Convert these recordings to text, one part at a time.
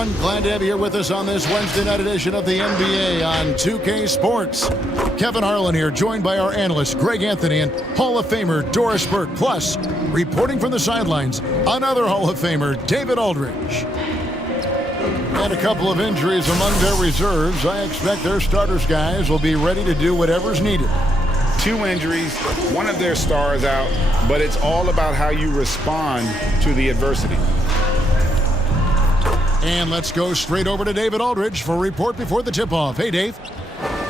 gentlemen, glad to have you here with us on this Wednesday night edition of the NBA on 2K Sports. Kevin Harlan here, joined by our analyst Greg Anthony and Hall of Famer Doris Burke. Plus, reporting from the sidelines, another Hall of Famer, David Aldridge. And a couple of injuries among their reserves. I expect their starters guys will be ready to do whatever's needed. 2 injuries, one of their stars out, but it's all about how you respond to the adversity. And let's go straight over to David Aldridge for a report before the tip-off. Hey, Dave.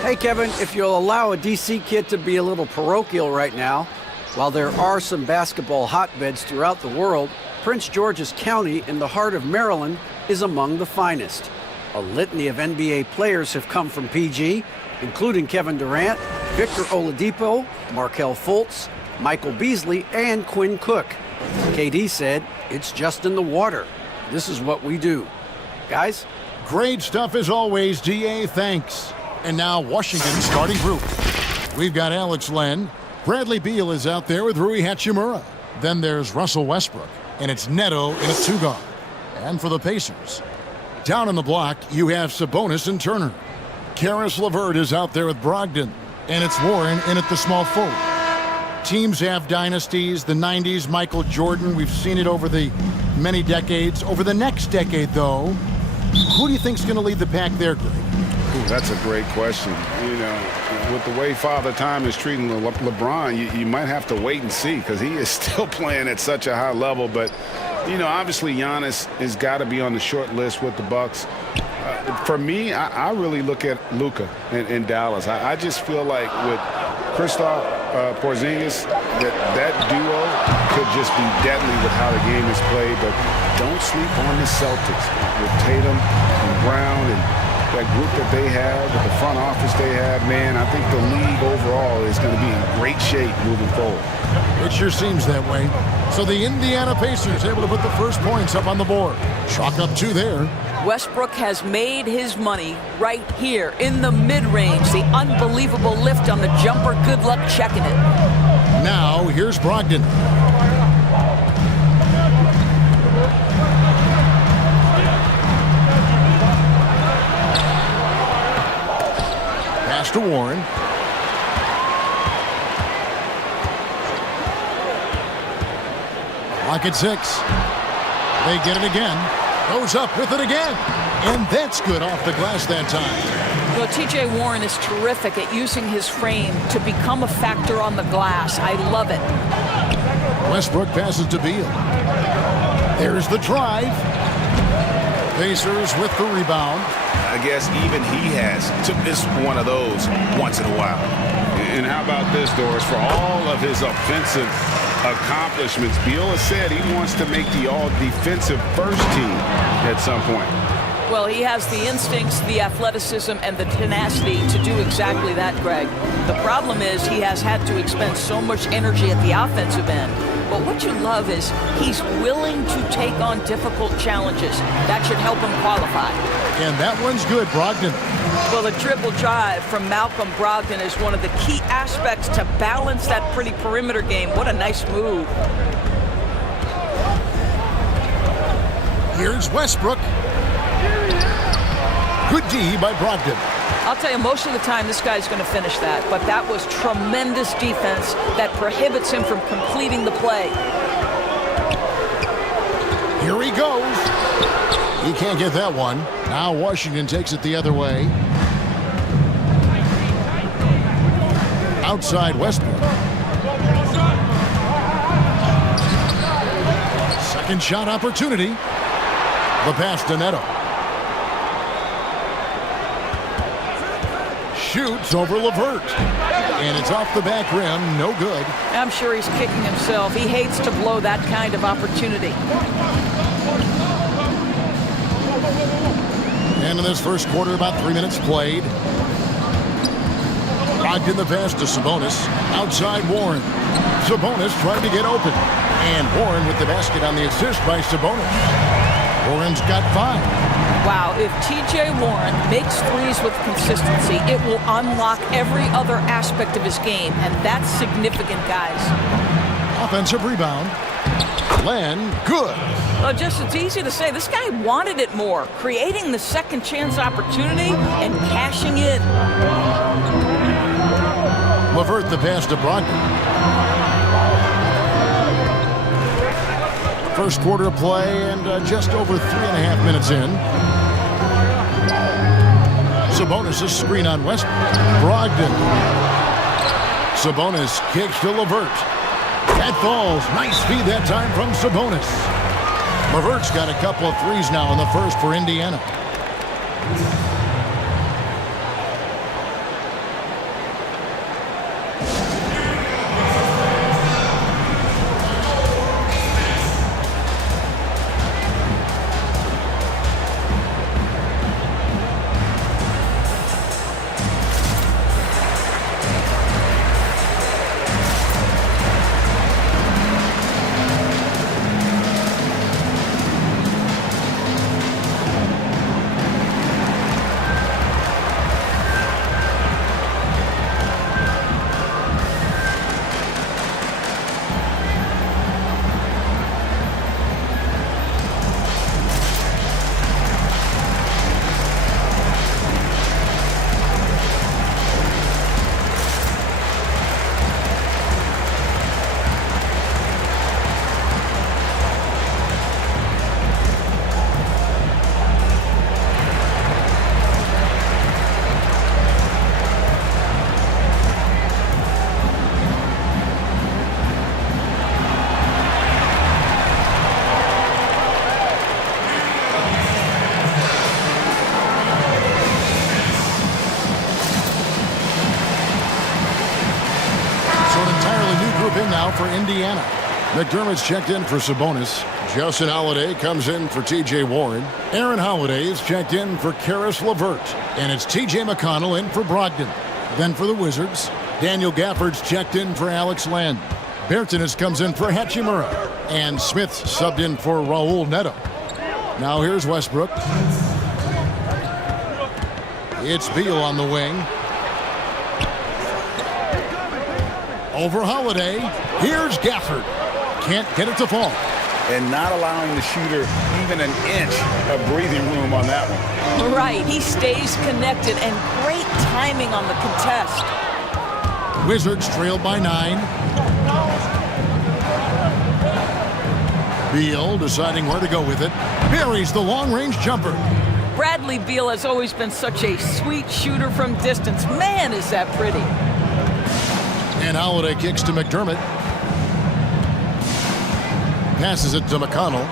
Hey, Kevin, if you'll allow a D.C. kid to be a little parochial right now, while there are some basketball hotbeds throughout the world, Prince George's County in the heart of Maryland is among the finest. A litany of NBA players have come from PG, including Kevin Durant, Victor Oladipo, Markelle Fultz, Michael Beasley, and Quinn Cook. KD said, "It's just in the water. This is what we do." Guys? Great stuff as always, DA. Thanks. And now Washington's starting group. We've got Alex Len. Bradley Beal is out there with Rui Hachimura. Then there's Russell Westbrook. And it's Neto in a 2-guard. And for the Pacers, down on the block, you have Sabonis and Turner. Karis LeVert is out there with Brogdon. And it's Warren in at the small forward. Teams have dynasties. The 90s, Michael Jordan. We've seen it over the many decades. Over the next decade, though, who do you think's going to lead the pack there, Greg? Ooh, that's a great question. You know, with the way Father Time is treating LeBron, you might have to wait and see because he is still playing at such a high level. But, you know, obviously Giannis has got to be on the short list with the Bucks. For me, I really look at Luka in Dallas. I just feel like with Kristaps Porzingis, that duo could just be deadly with how the game is played. But don't sleep on the Celtics with Tatum and Brown and that group that they have, with the front office they have. Man, I think the league overall is going to be in great shape moving forward. It sure seems that way. So the Indiana Pacers able to put the first points up on the board. Chalk up 2 there. Westbrook has made his money right here in the mid-range. The unbelievable lift on the jumper. Good luck checking it. Now, here's Brogdon. Pass to Warren. Clock at 6. They get it again. Goes up with it again. And that's good off the glass that time. Well, T.J. Warren is terrific at using his frame to become a factor on the glass. I love it. Westbrook passes to Beal. There's the drive. Pacers with the rebound. I guess even he has to miss one of those once in a while. And how about this, Doris? For all of his offensive accomplishments, Beal has said he wants to make the all-defensive first team at some point. Well, he has the instincts, the athleticism, and the tenacity to do exactly that, Greg. The problem is he has had to expend so much energy at the offensive end. But what you love is he's willing to take on difficult challenges. That should help him qualify. And that one's good, Brogdon. Well, the triple drive from Malcolm Brogdon is one of the key aspects to balance that pretty perimeter game. What a nice move. Here's Westbrook. Good D by Brogdon. I'll tell you, most of the time this guy's going to finish that, but that was tremendous defense that prohibits him from completing the play. Here he goes. He can't get that one. Now Washington takes it the other way. Outside Westbrook. Second shot opportunity. The pass to Neto. Shoots over LeVert. And it's off the back rim. No good. I'm sure he's kicking himself. He hates to blow that kind of opportunity. And in this first quarter, about 3 minutes played. Brogdon the pass to Sabonis. Outside Warren. Sabonis tried to get open. And Warren with the basket on the assist by Sabonis. Warren's got 5. Wow, if T.J. Warren makes threes with consistency, it will unlock every other aspect of his game, and that's significant, guys. Offensive rebound. Len, good. Well, just it's easy to say. This guy wanted it more, creating the second chance opportunity and cashing in. LeVert the pass to Brogdon. First quarter of play and just over 3.5 minutes in. Sabonis' screen on Westbrook. Brogdon. Sabonis kicks to LeVert. That falls. Nice feed that time from Sabonis. LeVert's got a couple of threes now in the first for Indiana. For Indiana. McDermott's checked in for Sabonis. Justin Holiday comes in for T.J. Warren. Aaron Holiday is checked in for Karis LeVert. And it's T.J. McConnell in for Brogdon. Then for the Wizards, Daniel Gafford's checked in for Alex Len. Bertans comes in for Hachimura. And Smith subbed in for Raul Neto. Now here's Westbrook. It's Beal on the wing. Over Holiday. Here's Gafford. Can't get it to fall. And not allowing the shooter even an inch of breathing room on that one. Right. He stays connected and great timing on the contest. Wizards trail by 9. Beal deciding where to go with it. Buries the long-range jumper. Bradley Beal has always been such a sweet shooter from distance. Man, is that pretty. And Holiday kicks to McDermott. Passes it to McConnell.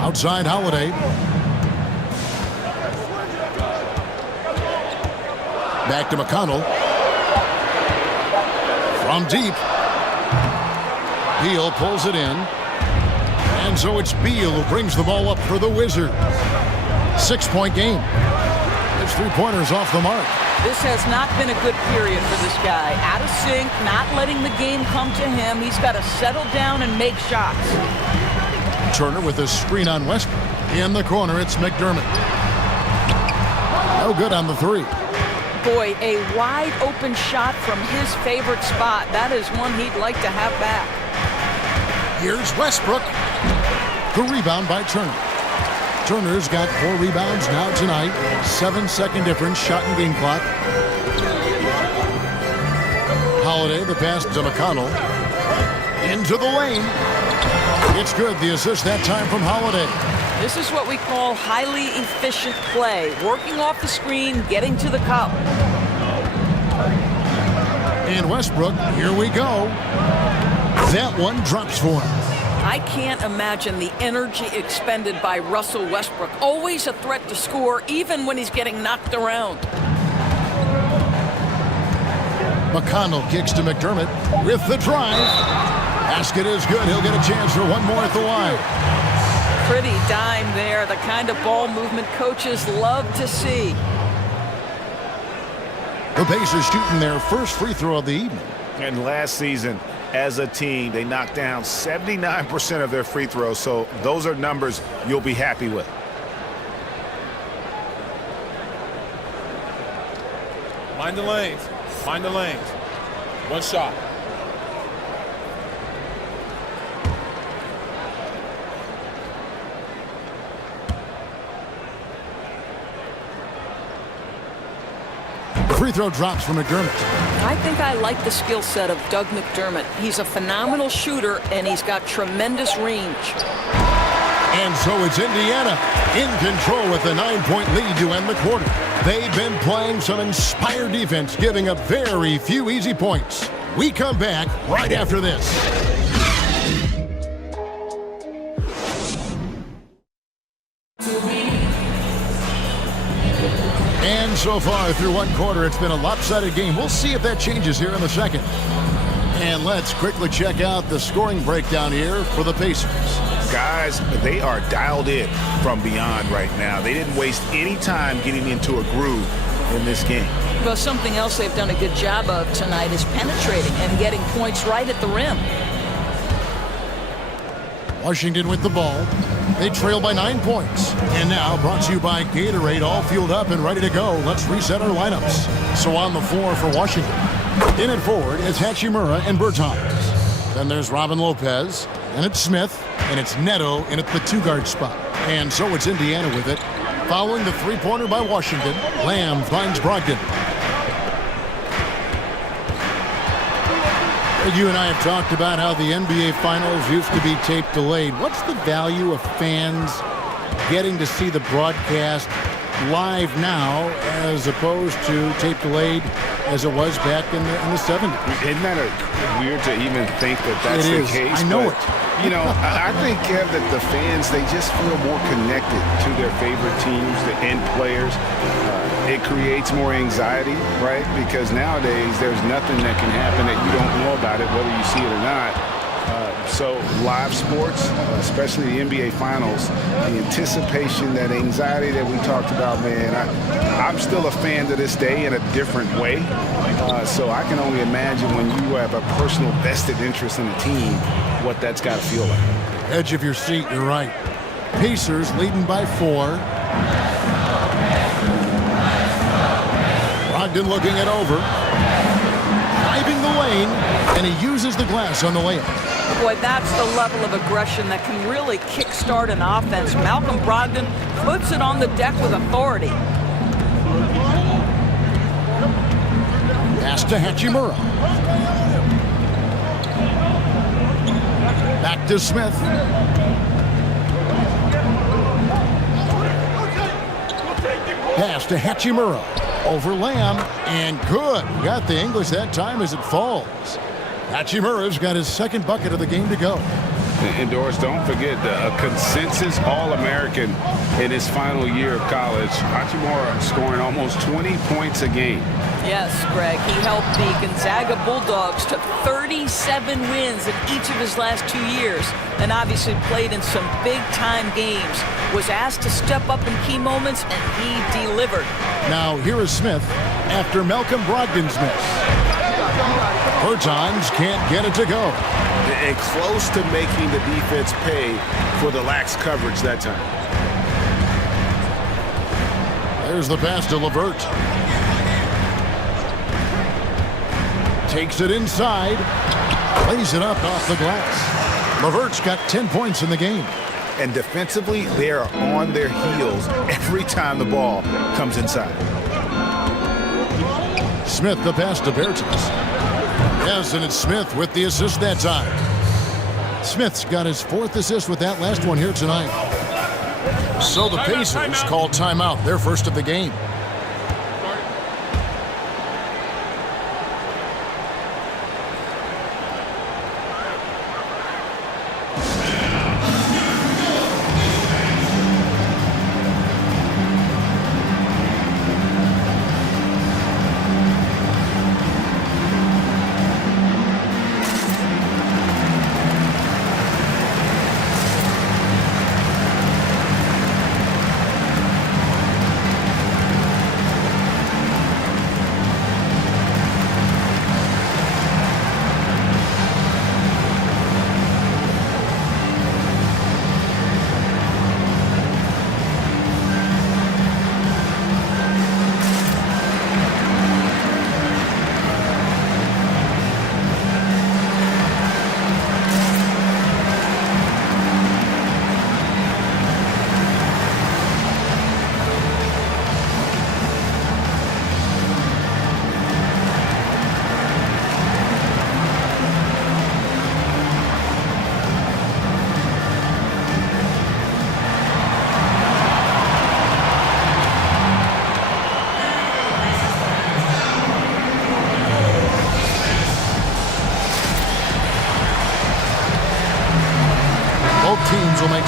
Outside Holiday. Back to McConnell. From deep. Beal pulls it in. And so it's Beal who brings the ball up for the Wizards. 6-point game. His three-pointers off the mark. This has not been a good period for this guy. Out of sync, not letting the game come to him. He's got to settle down and make shots. Turner with a screen on Westbrook. In the corner, it's McDermott. No good on the three. Boy, a wide open shot from his favorite spot. That is one he'd like to have back. Here's Westbrook. The rebound by Turner. Turner's got 4 rebounds now tonight. 7-second difference, shot and game clock. Holiday, the pass to McConnell. Into the lane. It's good, the assist that time from Holiday. This is what we call highly efficient play. Working off the screen, getting to the cup. And Westbrook, here we go. That one drops for him. I can't imagine the energy expended by Russell Westbrook. Always a threat to score, even when he's getting knocked around. McConnell kicks to McDermott with the drive. Basket is good. He'll get a chance for one more at the line. Pretty dime there. The kind of ball movement coaches love to see. The Pacers shooting their first free throw of the evening. And last season, as a team, they knocked down 79% of their free throws, so those are numbers you'll be happy with. Mind the lanes. Mind the lanes. One shot. Free throw drops from McDermott. I think I like the skill set of Doug McDermott. He's a phenomenal shooter, and he's got tremendous range. And so it's Indiana in control with a 9-point lead to end the quarter. They've been playing some inspired defense, giving up very few easy points. We come back right after this. And so far through one quarter, it's been a lopsided game. We'll see if that changes here in the second. And let's quickly check out the scoring breakdown here for the Pacers. Guys, they are dialed in from beyond right now. They didn't waste any time getting into a groove in this game. Well, something else they've done a good job of tonight is penetrating and getting points right at the rim. Washington with the ball. They trail by 9 points. And now brought to you by Gatorade, all fueled up and ready to go. Let's reset our lineups. So on the floor for Washington. In at forward, it's Hachimura and Bertans. Then there's Robin Lopez. And it's Smith. And it's Neto in at the 2-guard spot. And so it's Indiana with it. Following the three-pointer by Washington, Lamb finds Brogdon. You and I have talked about how the NBA Finals used to be tape delayed. What's the value of fans getting to see the broadcast live now as opposed to tape delayed as it was back in the 70s? Isn't that weird to even think that that's the case? I know but, it. You know, I think, Kev, that the fans, they just feel more connected to their favorite teams and players. It creates more anxiety, right? Because nowadays there's nothing that can happen that you don't know about it, whether you see it or not. So live sports, especially the NBA Finals, the anticipation, that anxiety that we talked about, man, I'm still a fan to this day in a different way. So I can only imagine when you have a personal vested interest in a team, what that's got to feel like. Edge of your seat, you're right. Pacers leading by 4. Brogdon looking it over. Driving the lane, and he uses the glass on the layup. Boy, that's the level of aggression that can really kickstart an offense. Malcolm Brogdon puts it on the deck with authority. Pass to Hachimura. Back to Smith. Pass to Hachimura. Over Lamb, and good. Got the English that time as it falls. Hachimura's got his second bucket of the game to go. And Doris, don't forget a consensus All-American in his final year of college. Hachimura scoring almost 20 points a game. Yes, Greg. He helped the Gonzaga Bulldogs to 37 wins in each of his last 2 years, and obviously played in some big-time games. Was asked to step up in key moments, and he delivered. Now here is Smith after Malcolm Brogdon's miss. Bertans can't get it to go. And close to making the defense pay for the lax coverage that time. There's the pass to LeVert. Takes it inside. Lays it up off the glass. LeVert's got 10 points in the game. And defensively, they are on their heels every time the ball comes inside. Smith the pass to Bertans. Yes, and it's Smith with the assist that time. Smith's got his 4th assist with that last one here tonight. So the Pacers call timeout, their first of the game.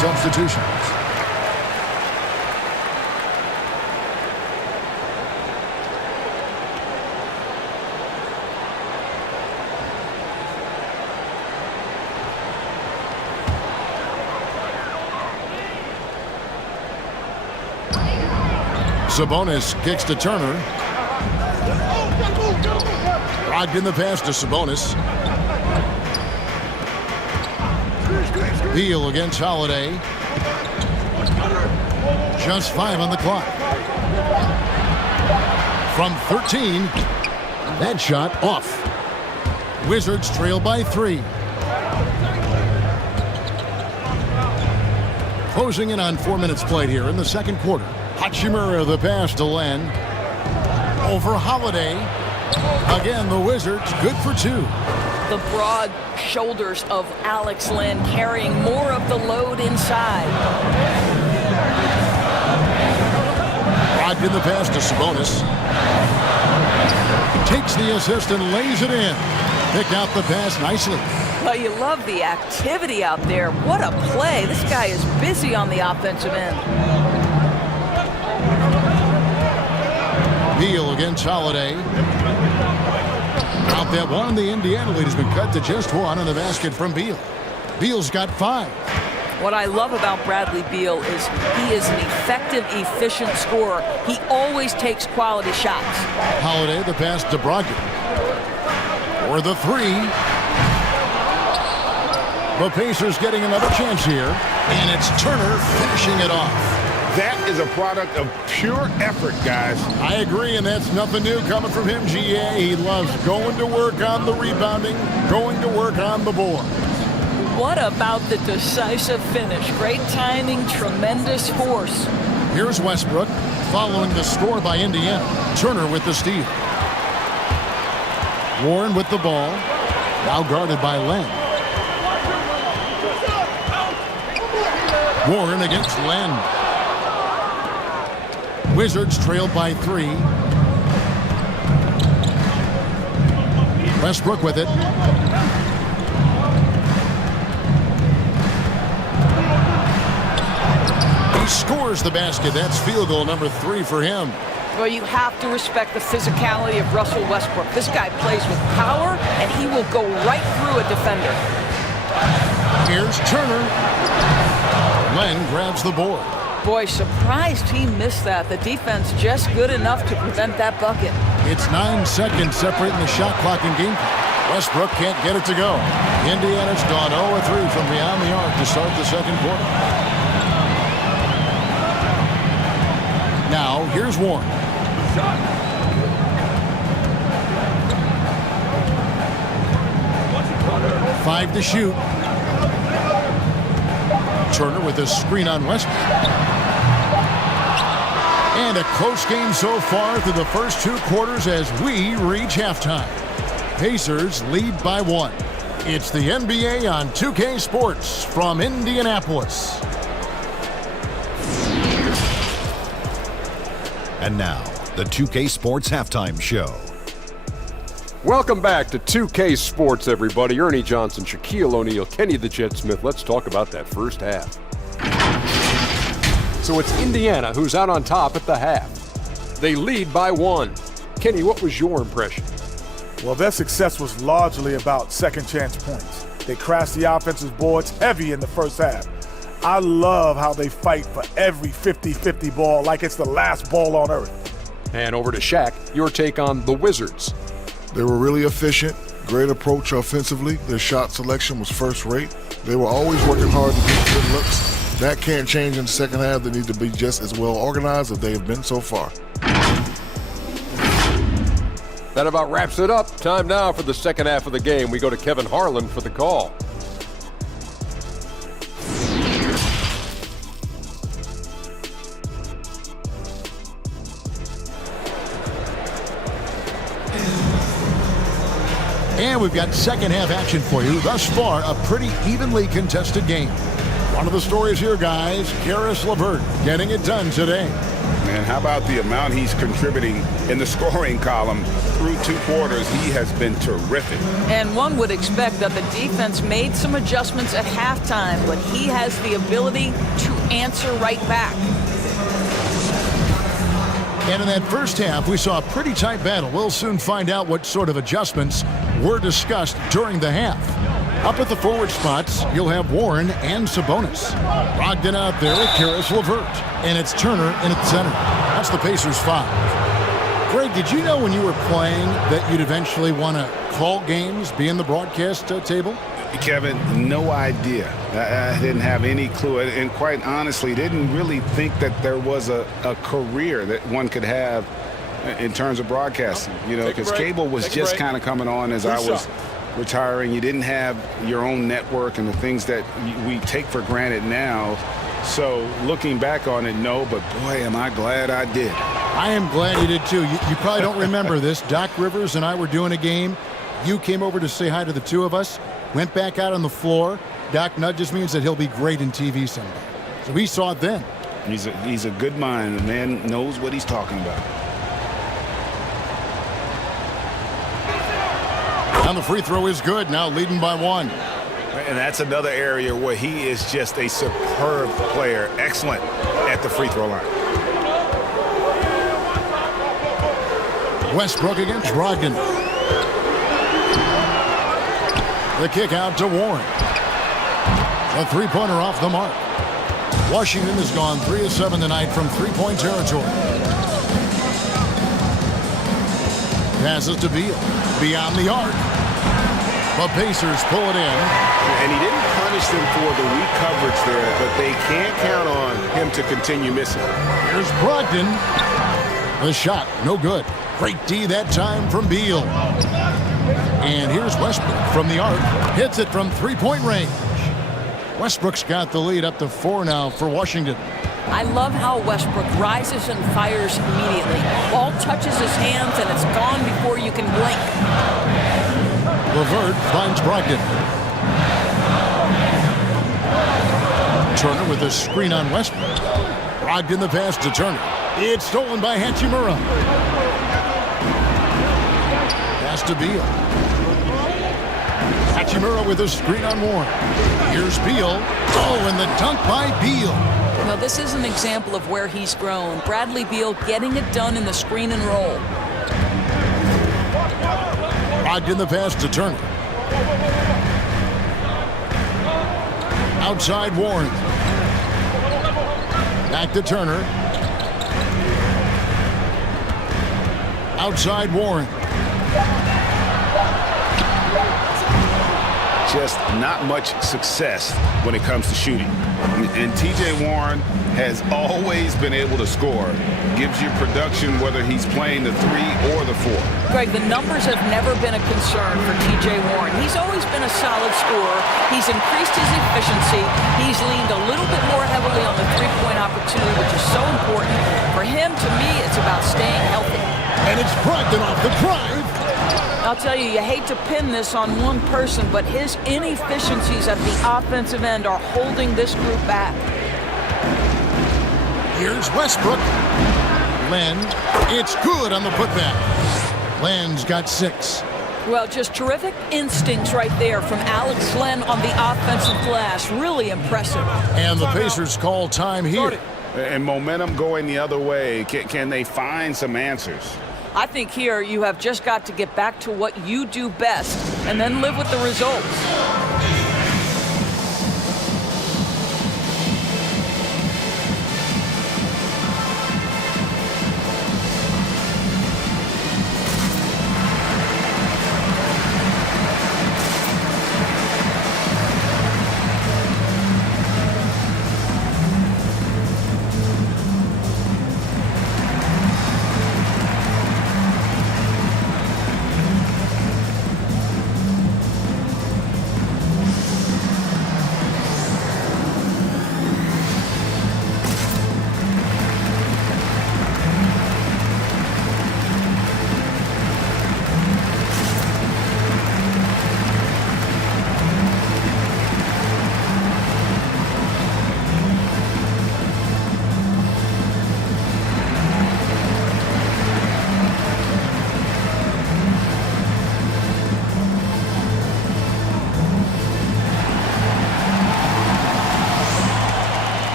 substitutions. Sabonis kicks to Turner. Brogdon the pass to Sabonis. Beal against Holiday. Just 5 on the clock. From 13, that shot off. Wizards trail by 3. Closing in on 4 minutes played here in the second quarter. Hachimura the pass to Len. Over Holiday. Again, the Wizards good for 2. The broad shoulders of Alex Len carrying more of the load inside. Brogdon the pass to Sabonis. Takes the assist and lays it in. Picked out the pass nicely. Well, you love the activity out there. What a play. This guy is busy on the offensive end. Beal against Holiday. Out that one, the Indiana lead has been cut to just 1 on the basket from Beal. Beal's got 5. What I love about Bradley Beal is he is an effective, efficient scorer. He always takes quality shots. Holiday the pass to Brogdon. For the 3. The Pacers getting another chance here. And it's Turner finishing it off. That is a product of pure effort, guys. I agree, and that's nothing new coming from him, GA. He loves going to work on the rebounding, going to work on the board. What about the decisive finish? Great timing, tremendous force. Here's Westbrook following the score by Indiana. Turner with the steal. Warren with the ball. Now guarded by Len. Warren against Len. Wizards trailed by 3. Westbrook with it. He scores the basket. That's field goal number 3 for him. Well, you have to respect the physicality of Russell Westbrook. This guy plays with power, and he will go right through a defender. Here's Turner. Len grabs the board. Boy, surprised he missed that. The defense just good enough to prevent that bucket. It's 9 seconds separating the shot clock and game clock. Westbrook can't get it to go. Indiana's gone 0-3 from beyond the arc to start the second quarter. Now, here's Warren. 5 to shoot. Turner with a screen on Westbrook. And a close game so far through the first 2 quarters as we reach halftime. Pacers lead by 1. It's the NBA on 2K Sports from Indianapolis. And now, the 2K Sports Halftime Show. Welcome back to 2K Sports, everybody. Ernie Johnson, Shaquille O'Neal, Kenny the Jet Smith. Let's talk about that first half. So it's Indiana who's out on top at the half. They lead by 1. Kenny, what was your impression? Well, their success was largely about second chance points. They crashed the offensive boards heavy in the first half. I love how they fight for every 50-50 ball like it's the last ball on earth. And over to Shaq, your take on the Wizards. They were really efficient, great approach offensively. Their shot selection was first rate. They were always working hard to get good looks. That can't change in the second half. They need to be just as well organized as they have been so far. That about wraps it up. Time now for the second half of the game. We go to Kevin Harlan for the call. And we've got second half action for you. Thus far, a pretty evenly contested game. One of the stories here, guys, Caris LeVert getting it done today. Man, how about the amount he's contributing in the scoring column through 2 quarters? He has been terrific. And one would expect that the defense made some adjustments at halftime, but he has the ability to answer right back. And in that first half, we saw a pretty tight battle. We'll soon find out what sort of adjustments were discussed during the half. Up at the forward spots, you'll have Warren and Sabonis. Brogdon out there with Karis LeVert. And it's Turner in at center. That's the Pacers 5. Greg, did you know when you were playing that you'd eventually want to call games, be in the broadcast table? Kevin, no idea. I didn't have any clue. And quite honestly, didn't really think that there was a career that one could have in terms of broadcasting. You know, because cable was just kind of coming on as I was retiring. You didn't have your own network and the things that we take for granted now. So looking back on it, no, but boy, am I glad I did. I am glad you did too. You probably don't remember this. Doc Rivers and I were doing a game. You came over to say hi to the two of us, went back out on the floor. Doc nudges me and said he'll be great in TV someday. So we saw it then. He's a good mind. The man knows what he's talking about. And the free throw is good, now leading by 1. And that's another area where he is just a superb player. Excellent at the free throw line. Westbrook against Brogdon. The kick out to Warren. A three-pointer off the mark. Washington has gone 3 of 7 tonight from three-point territory. Passes to Beal. Beyond the arc. The Pacers pull it in. And he didn't punish them for the weak coverage there, but they can't count on him to continue missing. Here's Brogdon. The shot, no good. Great D that time from Beal. And here's Westbrook from the arc. Hits it from three-point range. Westbrook's got the lead up to 4 now for Washington. I love how Westbrook rises and fires immediately. Ball touches his hands and it's gone before you can blink. LeVert finds Brogdon. Turner with a screen on Westbrook. Brogdon the pass to Turner. It's stolen by Hachimura. Pass to Beal. Hachimura with a screen on Warren. Here's Beal. Oh, and the dunk by Beal. Now, this is an example of where he's grown. Bradley Beal getting it done in the screen and roll. Brogdon the pass to Turner. Outside Warren. Back to Turner. Outside Warren. Just not much success when it comes to shooting. And TJ Warren has always been able to score. Gives you production whether he's playing the 3 or the 4. Greg, the numbers have never been a concern for TJ Warren. He's always been a solid scorer. He's increased his efficiency. He's leaned a little bit more heavily on the three-point opportunity, which is so important. For him, to me, it's about staying healthy. And it's Brogdon off the drive. I'll tell you, you hate to pin this on one person, but his inefficiencies at the offensive end are holding this group back. Here's Westbrook. Len, it's good on the putback. Len's got 6. Well, just terrific instincts right there from Alex Len on the offensive glass. Really impressive. And the Pacers call time here. And momentum going the other way. Can they find some answers? I think here you have just got to get back to what you do best and then live with the results.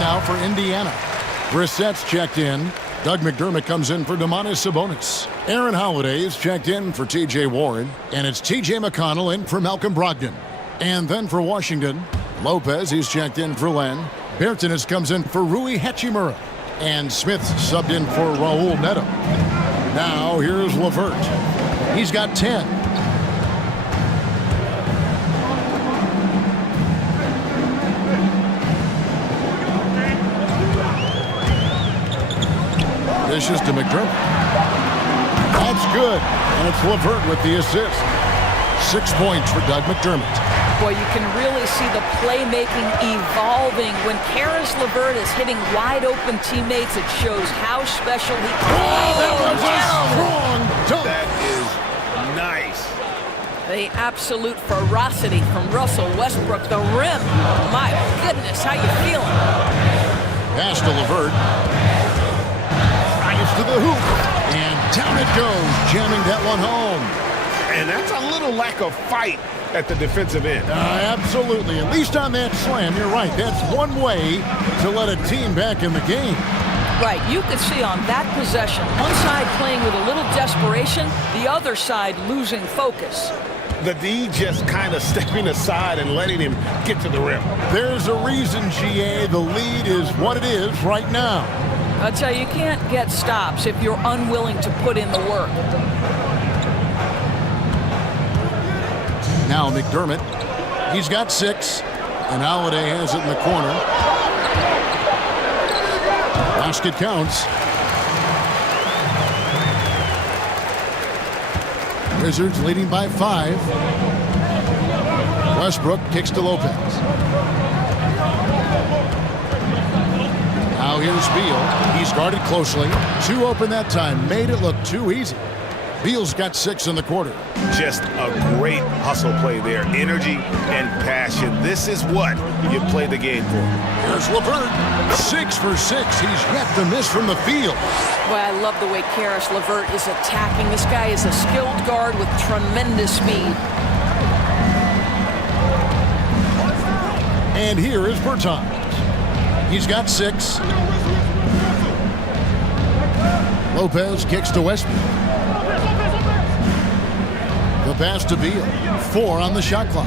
now for Indiana. Brissett's checked in. Doug McDermott comes in for Domantas Sabonis. Aaron Holiday is checked in for T.J. Warren. And it's T.J. McConnell in for Malcolm Brogdon. And then for Washington, Lopez, he's checked in for Len. Bertans comes in for Rui Hachimura. And Smith's subbed in for Raul Neto. Now here's LeVert. He's got 10. This is to McDermott. That's good. And it's LeVert with the assist. 6 points for Doug McDermott. Boy, you can really see the playmaking evolving. When Karis LeVert is hitting wide-open teammates, it shows how special he can be. That was a strong dunk. That is nice. The absolute ferocity from Russell Westbrook. The rim. My goodness, how you feeling? Pass to LeVert. Drives to the hoop. And down it goes, jamming that one home. And that's a little lack of fight at the defensive end. Absolutely. At least on that slam, you're right. That's one way to let a team back in the game. Right, you could see on that possession, one side playing with a little desperation, the other side losing focus. The D just kind of stepping aside and letting him get to the rim. There's a reason, GA, the lead is what it is right now. I'll tell you, you can't get stops if you're unwilling to put in the work. Now McDermott, he's got 6, and Holiday has it in the corner. Basket counts. Wizards leading by 5. Westbrook kicks to Lopez. Now here's Beal. He's guarded closely. 2 open that time. Made it look too easy. Beal's got 6 in the quarter. Just a great hustle play there. Energy and passion. This is what you play the game for. Here's LeVert. 6 for 6. He's yet to miss from the field. Boy, I love the way Karis LeVert is attacking. This guy is a skilled guard with tremendous speed. And here is Bertans. He's got 6. Lopez kicks to Westbrook. The pass to Beal. 4 on the shot clock.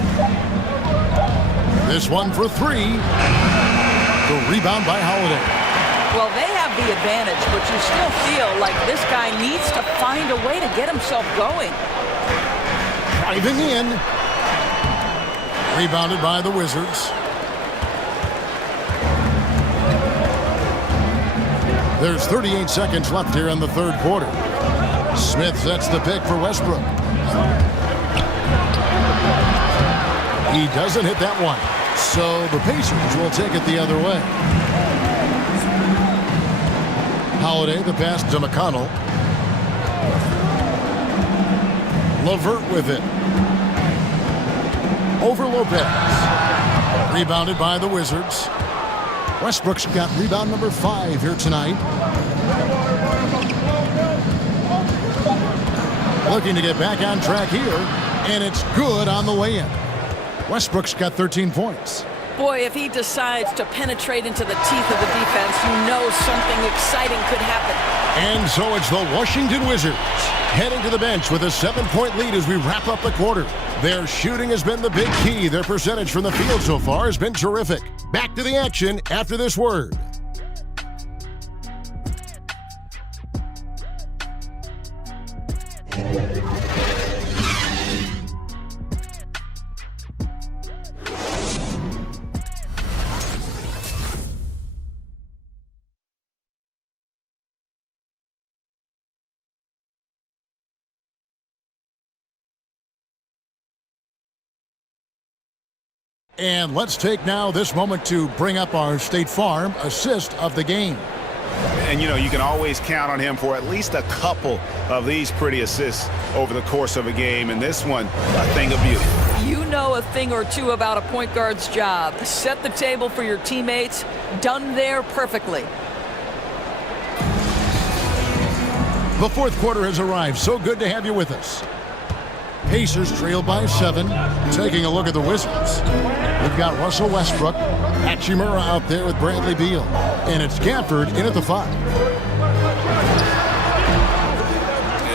This one for 3. The rebound by Holiday. Well, they have the advantage, but you still feel like this guy needs to find a way to get himself going. Driving in. Rebounded by the Wizards. There's 38 seconds left here in the third quarter. Smith sets the pick for Westbrook. He doesn't hit that one. So the Pacers will take it the other way. Holiday, the pass to McConnell. LeVert with it. Over Lopez. Rebounded by the Wizards. Westbrook's got rebound number 5 here tonight. Looking to get back on track here, and it's good on the way in. Westbrook's got 13 points. Boy, if he decides to penetrate into the teeth of the defense, you know something exciting could happen. And so it's the Washington Wizards heading to the bench with a 7-point lead as we wrap up the quarter. Their shooting has been the big key. Their percentage from the field so far has been terrific. Back to the action after this word. And let's take now this moment to bring up our State Farm assist of the game. And, you know, you can always count on him for at least a couple of these pretty assists over the course of a game. And this one, a thing of beauty. You know a thing or two about a point guard's job. Set the table for your teammates. Done there perfectly. The fourth quarter has arrived. So good to have you with us. Pacers trail by 7. Taking a look at the Wizards. We've got Russell Westbrook, Hachimura out there with Bradley Beal. And it's Gafford in at the 5.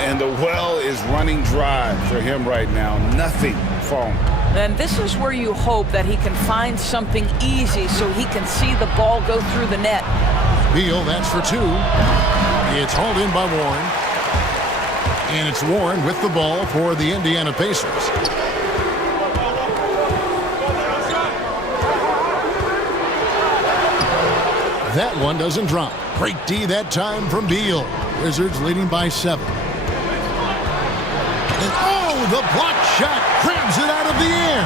And the well is running dry for him right now. Nothing falling. And this is where you hope that he can find something easy so he can see the ball go through the net. Beal, that's for 2. It's hauled in by Warren. And it's Warren with the ball for the Indiana Pacers. That one doesn't drop. Great D that time from Beal. Wizards leading by 7. And oh, the block shot grabs it out of the air.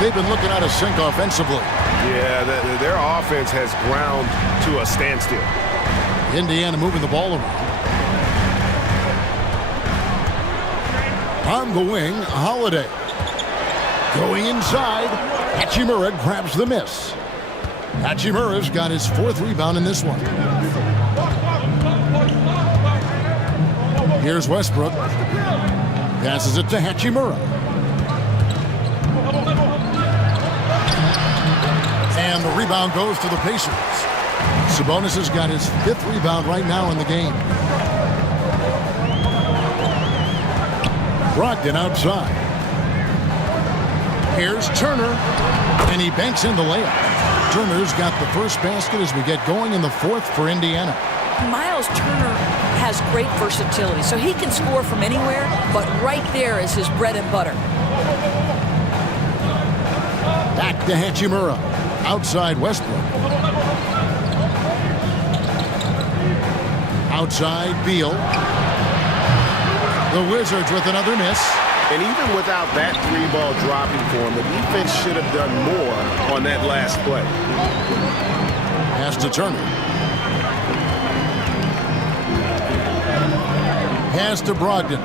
They've been looking out of sync offensively. Yeah, their offense has ground to a standstill. Indiana moving the ball around. On the wing, Holiday. Going inside, Hachimura grabs the miss. Hachimura's got his 4th rebound in this one. Here's Westbrook. Passes it to Hachimura. And the rebound goes to the Pacers. Sabonis has got his 5th rebound right now in the game. Brogdon outside. Here's Turner. And he banks in the layup. Turner's got the first basket as we get going in the 4th for Indiana. Miles Turner has great versatility, so he can score from anywhere, but right there is his bread and butter. Back to Hachimura. Outside Westbrook. Outside Beal. The Wizards with another miss. And even without that 3-ball dropping for him, the defense should have done more on that last play. Pass to Turner. Pass to Brogdon.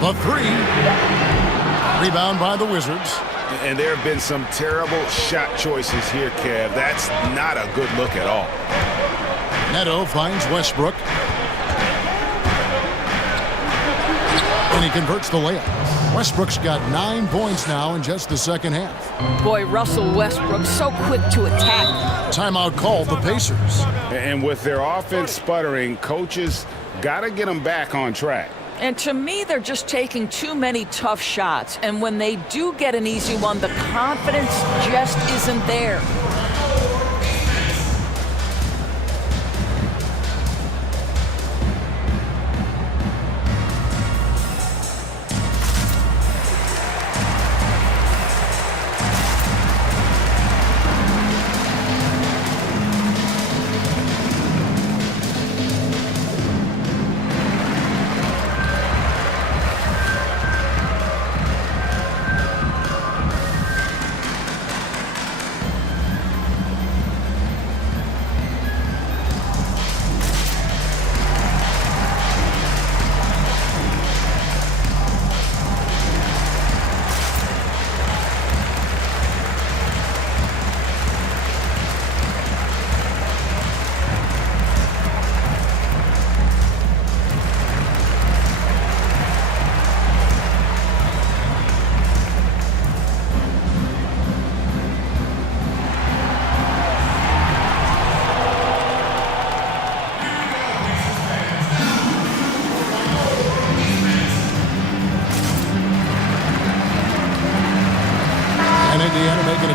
The 3. Rebound by the Wizards. And there have been some terrible shot choices here, Kev. That's not a good look at all. Neto finds Westbrook. And he converts the layup. Westbrook's got 9 points now in just the second half. Boy, Russell Westbrook so quick to attack. Timeout called the Pacers. And with their offense sputtering, coaches got to get them back on track. And to me, they're just taking too many tough shots. And when they do get an easy one, the confidence just isn't there.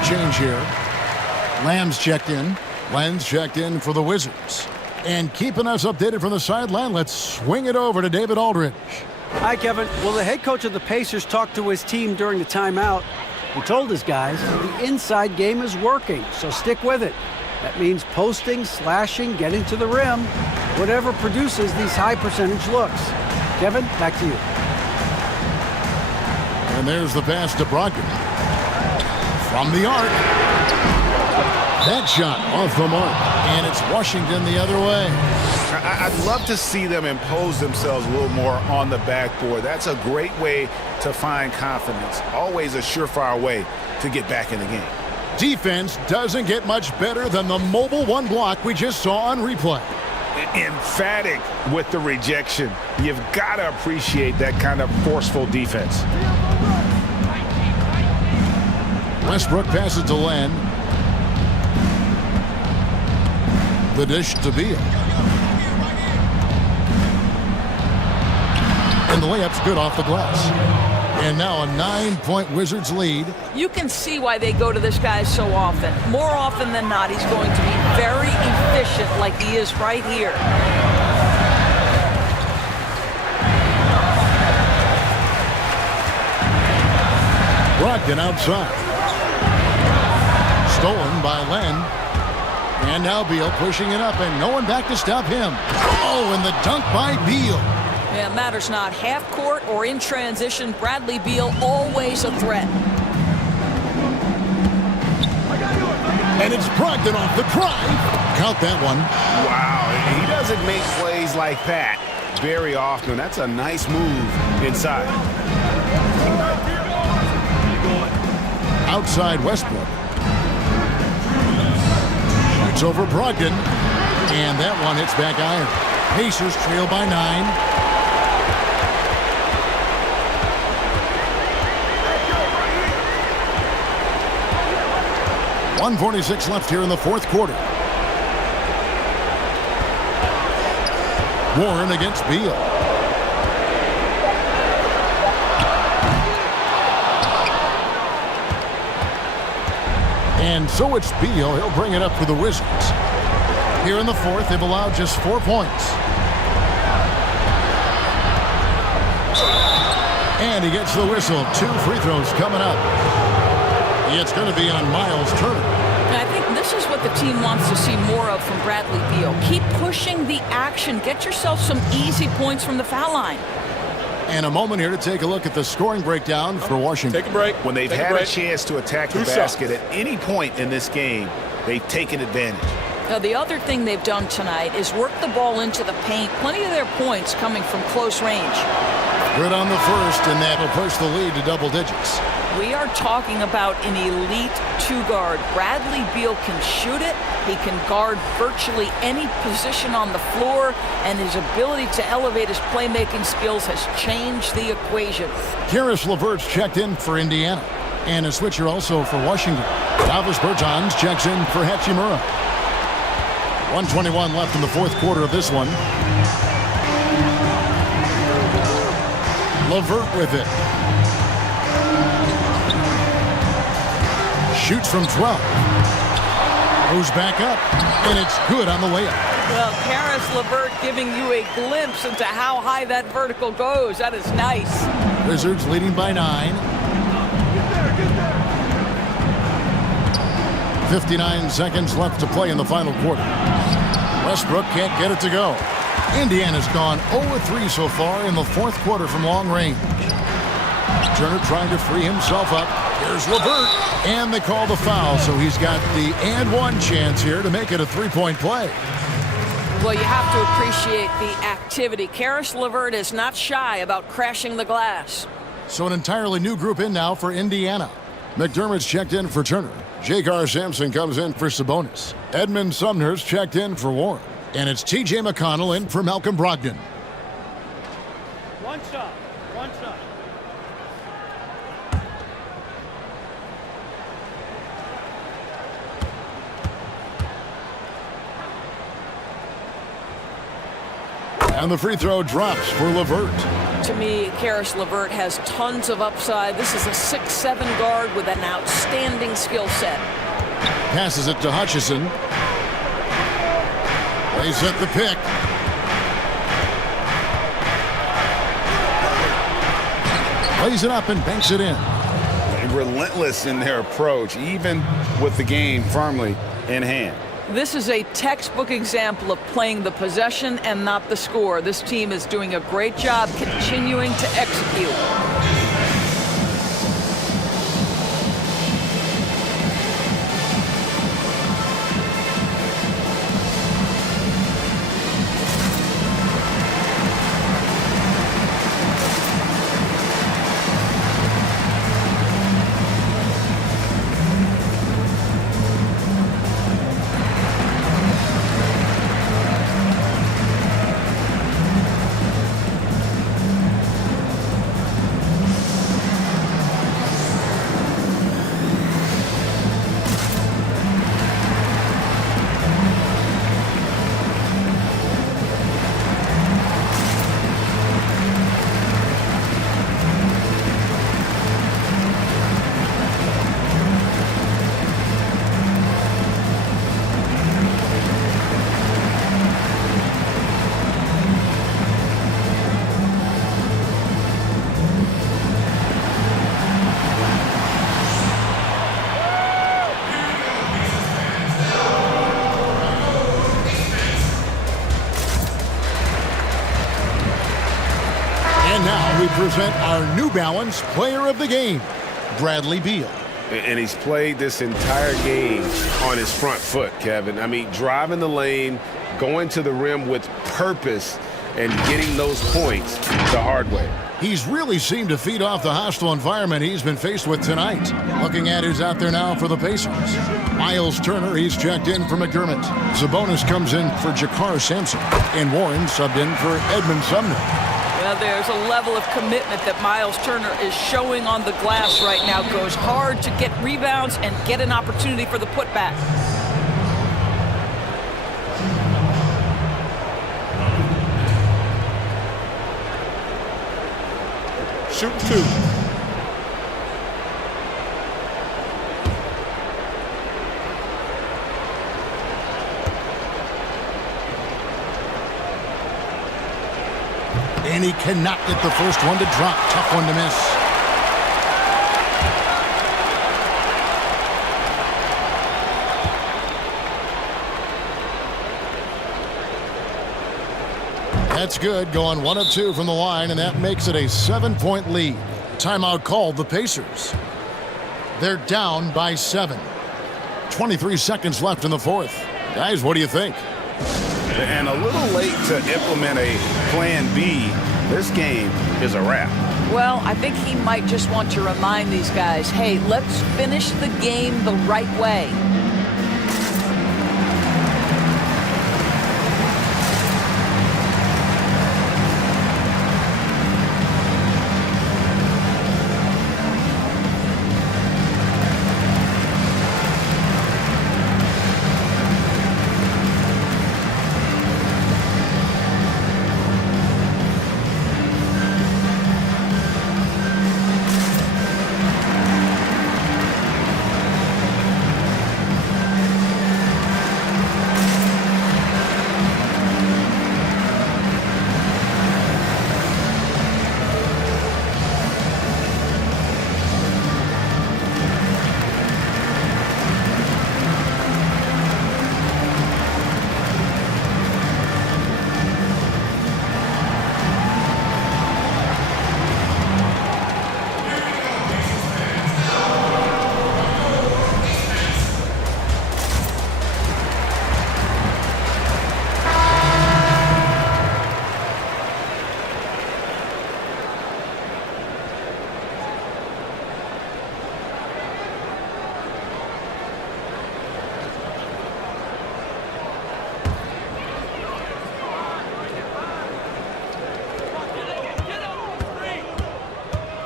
Change here. Lamb's checked in. Len's checked in for the Wizards. And keeping us updated from the sideline, let's swing it over to David Aldridge. Hi, Kevin. Well, the head coach of the Pacers talked to his team during the timeout. He told his guys the inside game is working, so stick with it. That means posting, slashing, getting to the rim, whatever produces these high percentage looks. Kevin, back to you. And there's the pass to Brogdon. From the arc. That shot off the mark. And it's Washington the other way. I'd love to see them impose themselves a little more on the backboard. That's a great way to find confidence. Always a surefire way to get back in the game. Defense doesn't get much better than the mobile 1 block we just saw on replay. emphatic with the rejection. You've got to appreciate that kind of forceful defense. Westbrook passes to Len. The dish to Beal. And the layup's good off the glass. And now a 9-point Wizards lead. You can see why they go to this guy so often. More often than not, he's going to be very efficient like he is right here. Brogdon outside. Stolen by Len. And now Beal pushing it up, and no one back to stop him. Oh, and the dunk by Beal. Yeah, it matters not half court or in transition. Bradley Beal always a threat. And it's Brogdon off the drive. Count that one. Wow, he doesn't make plays like that very often. That's a nice move inside. Outside Westbrook. Shoots over Brogdon. And that one hits back iron. Pacers trail by 9. .146 left here in the fourth quarter. Warren against Beal. And so it's Beal. He'll bring it up for the Wizards. Here in the fourth, they've allowed just 4 points. And he gets the whistle. 2 free throws coming up. It's going to be on Miles Turner. And I think this is what the team wants to see more of from Bradley Beal. Keep pushing the action. Get yourself some easy points from the foul line. And a moment here to take a look at the scoring breakdown for Washington. Take a break. When they've had a chance to attack the basket at any point in this game, they've taken advantage. Now, the other thing they've done tonight is work the ball into the paint. Plenty of their points coming from close range. Good on the first, and that'll push the lead to double digits. We are talking about an elite two-guard. Bradley Beal can shoot it. He can guard virtually any position on the floor, and his ability to elevate his playmaking skills has changed the equation. Karis LeVert's checked in for Indiana, and a switcher also for Washington. Davis Bertans checks in for Hachimura. 1:21 left in the fourth quarter of this one. LeVert with it. Shoots from 12. Goes back up, and it's good on the layup. Well, Karis LeVert giving you a glimpse into how high that vertical goes. That is nice. Wizards leading by 9. 59 seconds left to play in the final quarter. Westbrook can't get it to go. Indiana's gone 0-3 so far in the fourth quarter from long range. Turner trying to free himself up. Here's LeVert, and they call the foul, so he's got the and one chance here to make it a three-point play. Well, you have to appreciate the activity. Karis LeVert is not shy about crashing the glass. So an entirely new group in now for Indiana. McDermott's checked in for Turner. J.K. Sampson comes in for Sabonis. Edmund Sumner's checked in for Warren. And it's T.J. McConnell in for Malcolm Brogdon. One shot. And the free throw drops for LeVert. To me, Karis LeVert has tons of upside. This is a 6'7" guard with an outstanding skill set. Passes it to Hutchison. They set the pick. Lays it up and banks it in. Relentless in their approach, even with the game firmly in hand. This is a textbook example of playing the possession and not the score. This team is doing a great job continuing to execute. now we present our New Balance Player of the Game, Bradley Beal. And he's played this entire game on his front foot, Kevin. I mean, driving the lane, going to the rim with purpose, and getting those points the hard way. He's really seemed to feed off the hostile environment he's been faced with tonight. Looking at who's out there now for the Pacers. Miles Turner, he's checked in for McDermott. Sabonis comes in for Jakar Sampson. And Warren subbed in for Edmund Sumner. Well, there's a level of commitment that Miles Turner is showing on the glass right now. Goes hard to get rebounds and get an opportunity for the putback. Shoot two. And he cannot get the first one to drop. Tough one to miss. That's good, going 1 of 2 from the line, and that makes it a 7-point lead. Timeout called the Pacers. They're down by 7. 23 seconds left in the fourth. Guys, what do you think? And a little late to implement a plan B. This game is a wrap. Well, I think he might just want to remind these guys, hey, let's finish the game the right way.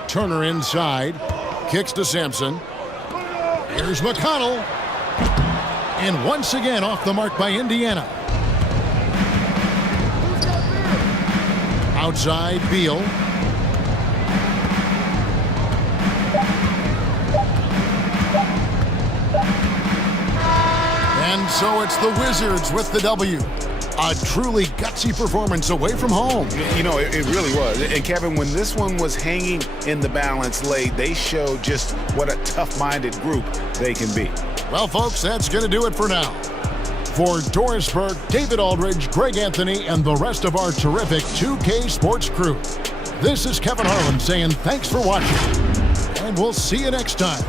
Turner inside, kicks to Sampson. Here's McConnell. And once again off the mark by Indiana. Outside, Beal. And so it's the Wizards with the W. A truly gutsy performance away from home. You know, it really was. And Kevin, when this one was hanging in the balance late, they showed just what a tough-minded group they can be. Well, folks, that's going to do it for now. For Doris Burke, David Aldridge, Greg Anthony, and the rest of our terrific 2K Sports crew, this is Kevin Harlan saying thanks for watching. And we'll see you next time.